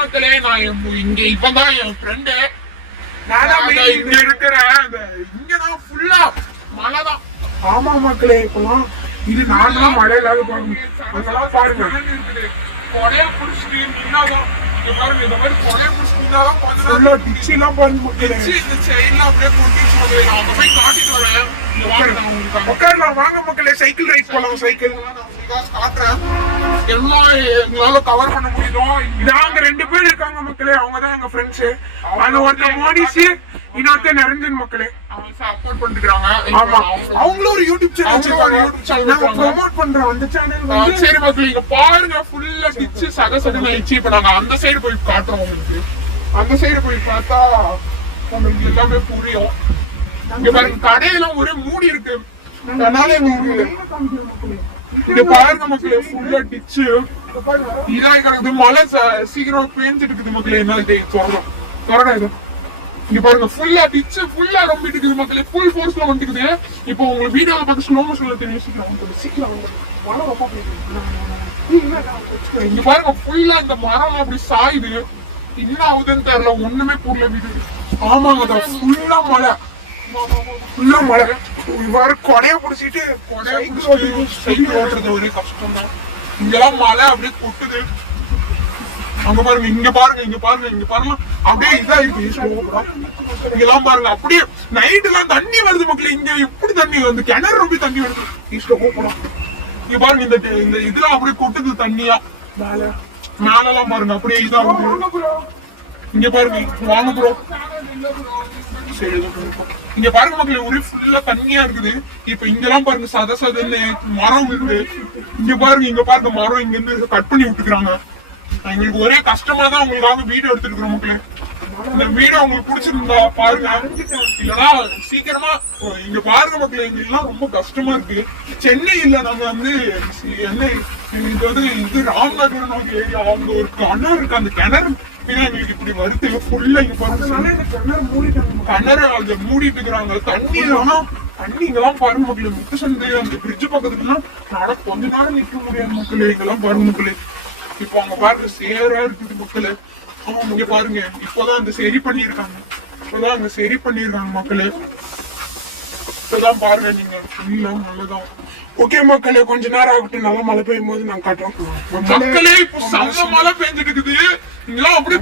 மக்களே, நான் இங்க இப்பதான் என் ஃப்ரெண்டு இங்க இருக்கிற இங்கதான் ஃபுல்லா மழைதான். ஆமா மக்களே, இப்பெல்லாம் இது நான்லாம் மழை இல்லாத அங்கெல்லாம் பாருங்க கொடையா புடிச்சிட்டு நின்னாதான் பாருங்க. இந்த மாதிரி கொடையா புடிச்சிட்டு நின்னாதான் டிச்சிலாம் பாருங்க மக்களே. இந்த செயின்லாம் அப்படியே கொட்டிச்சு மக்களே. நான் அங்க போய் காட்டிட்டு வரேன். உட்காரலாம் வாங்க மக்களே, சைக்கிள் ரைட் போலாம். சைக்கிள் காட்டுறேன். எல்லாம் எங்களால கவர் பண்ண முடியுதோ. நாங்க 2 பேர் இருக்காங்க மக்களே, அவங்கதான் எங்க ஃப்ரெண்ட்ஸ். அந்த ஒருத்தர் மோடிசி, இன்னொருத்தர் நிரஞ்சன் மக்களே. சப்போர்ட் பண்ணிருக்காங்க. ஆமா, அவங்களும் ஒரு யூடியூப் சேனல் ப்ரோமோட் பண்றோம். அந்த சேனல் சரி மக்களே, இங்க பாருங்க ஃபுல்லா டிச்சு சகசகன்னு ஆயிடுச்சு. இப்ப நாங்க அந்த சைடு போய் காட்டுறோம் உங்களுக்கு. அந்த சைடு போய் பார்த்தா உங்களுக்கு எல்லாமே புரியும். இங்க பாருங்க, கடையெல்லாம் ஒரே மூடி இருக்கு. அதனால இங்க பாருங்க மக்களே, ஃபுல்லா டிச்சு இதான் கிடக்குது. மழை சீக்கிரம் பேஞ்சிட்டு இருக்குது மக்களே. என்ன தொடரா இது இங்க பாருங்க, ஃபுல்லா டிச்சு ஃபுல்லா ரொம்பிட்டு இருக்குது மக்களே. ஃபுல் ஃபோர்ஸ்ல வந்துக்குது. இப்போ உங்களுக்கு வீடியோல பார்த்து ஸ்லோ மோஷன்ல தெரியும். சீக்கிரம் மழை ரொம்ப இங்க பாருங்க, ஃபுல்லா இந்த மரம் அப்படி சாயுது. என்ன ஆகுதுன்னு தெரியல, ஒண்ணுமே புரியல வீடு. ஆமாங்க, ஃபுல்லா மழை இவ்வாறு கொடையை பிடிச்சிட்டு சைக்கிள் ஓட்டுறது ஒரே கஷ்டம் தான். இங்கெல்லாம் மழை அப்படியே கொட்டுது. அங்க பாருங்க, இங்க பாருங்க, இங்க பாருங்க, இங்க பாருங்க, அப்படியே இதா இருக்கு. இங்கெல்லாம் பாருங்க, அப்படியே நைட் எல்லாம் தண்ணி வருது மக்களே. இங்க எப்படி தண்ணி வந்து கிணறு ரொம்ப தண்ணி வருது. இங்க பாருங்க, இந்த இதெல்லாம் அப்படியே கொட்டுது தண்ணியா. மேலெல்லாம் பாருங்க, அப்படியே இதா இங்க பாருங்க. வாங்க ப்ரோ, சரி இங்க பாருங்க மக்களே, ஒரே ஃபுல்லா தண்ணியா இருக்குது. இப்ப இங்கெல்லாம் பாருங்க சதன்னு மரம் இருக்குது. இங்க பாருங்க, இங்க பாருங்க மரம் இங்க இருந்து கட் பண்ணி விட்டுக்கிறாங்க. எங்களுக்கு ஒரே கஷ்டமா தான் உங்களுக்காக வீடியோ எடுத்துருக்கோம் மக்களே. இந்த வீடியோ உங்களுக்கு பிடிச்சிருந்தா பாருங்க, இல்லைன்னா சீக்கிரமா இங்க பாருங்க மக்களே. எங்களுக்குலாம் ரொம்ப கஷ்டமா இருக்கு. சென்னை இல்ல, நாங்க வந்து என்ன இது ராம்நகர் ஏரியா. அவங்க ஒரு கிணறு இருக்கு, அந்த கிணறு எங்களுக்கு இப்படி வருது ஃபுல்லா. இங்க பாருங்க, கிணறு அங்க மூடிட்டு இருக்கிறாங்க. தண்ணி இங்கெல்லாம் பாருங்க மக்களே. முட்டு சந்தை அந்த பிரிட்ஜ் பக்கத்துக்குலாம் கொஞ்ச நேரம் நிக்க முடியாது மக்களே. இங்கெல்லாம் பாருங்க மக்களே. இப்போ அங்க பாருங்க சேரா இருக்குது மக்களே. ஆமா, இங்க பாருங்க, இப்பதான் அந்த சரி பண்ணிருக்காங்க. மக்களே. இப்பதான் பாருங்க, நீங்க ஃபுல்லா நல்லதான். ஓகே மக்களே, கொஞ்ச நேரம் ஆகட்டும். நல்லா மழை பெய்யும் போது நாங்க காட்டுறோம் மக்களே. இப்போ செம்ம மழை பெஞ்சிட்டு இருக்குது. இங்கெல்லாம் அப்படியே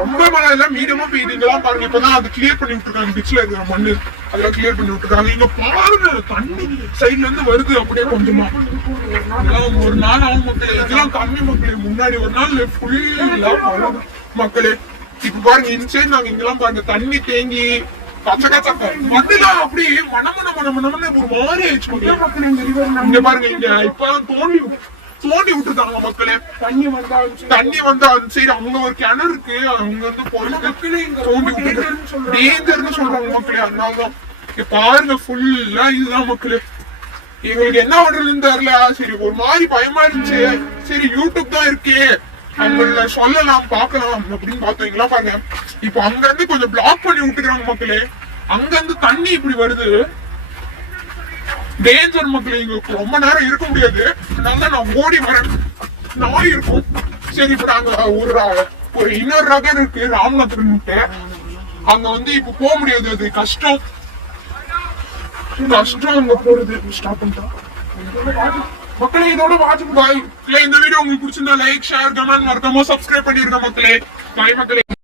ரொம்ப மழை இல்ல, மீடியமா பெய்யுது. இங்கெல்லாம் பாருங்க, இப்பதான் அது கிளியர் பண்ணி விட்டுருக்காங்க. டிச்ல இருக்கிற மண்ணு அதெல்லாம் கிளியர் பண்ணி விட்டுருக்காங்க. இங்க பாருங்க, தண்ணி சைட்ல இருந்து வருது அப்படியே கொஞ்சமா. ஒரு நாள் ஆகும் மக்களே. இதெல்லாம் கம்மி மக்களே. முன்னாடி ஒரு நாள் ஃபுல்லா மக்களே. இப்ப பாருங்க, இந்த சைடு நாங்க இங்கெல்லாம் பாருங்க தண்ணி தேங்கி மண்ணெல்லாம் அப்படி மனமனமனு ஒரு மாதிரி ஆயிடுச்சு மக்களே. இங்க பாருங்க, இங்க இப்பதான் தோண்டி விட்டுருக்காங்க மக்களே. தண்ணி வந்தா அந்த சைடு அவங்க ஒரு கிணறு இருக்கு. அவங்க வந்து டேஞ்சர்னு சொல்றாங்க மக்களே. அதனாலதான் இங்க பாருங்க ஃபுல்லா இதுதான் மக்களே. எங்களுக்கு என்ன பண்றதுன்னு தெரியல. சரி, ஒரு மாதிரி பயமா இருந்துச்சு. சரி, யூடியூப் தான் இருக்கே, அவங்கள சொல்லலாம் பார்க்கலாம் அப்படின்னு பார்த்தீங்களா பாருங்க. இப்போ அங்க இருந்து கொஞ்சம் பிளாக் பண்ணி விட்டுக்கிறாங்க மக்களே. அங்க இருந்து தண்ணி இப்படி வருது. டேஞ்சர் மக்களே. இங்க ரொம்ப நேரம் இருக்க முடியாது. அதனால நான் ஓடி வரேன். நாய் இருக்கும். சரி, இப்ப நாங்க ஒரு இன்னொரு ரகம் இருக்கு ராம்நாத்ன்ட்டு. அங்க வந்து இப்ப போக முடியாது, அது கஷ்டம் அங்க போறது. ஸ்டாப் பண்ணிட்டோம் மக்களே. இதோட வாட்சிங் பாய். இந்த வீடியோ உங்களுக்கு பிடிச்சிருந்தா லைக், ஷேர், கமெண்ட் மறக்காம சப்ஸ்கிரைப் பண்ணிருங்க மக்களே. பாய் மக்களே.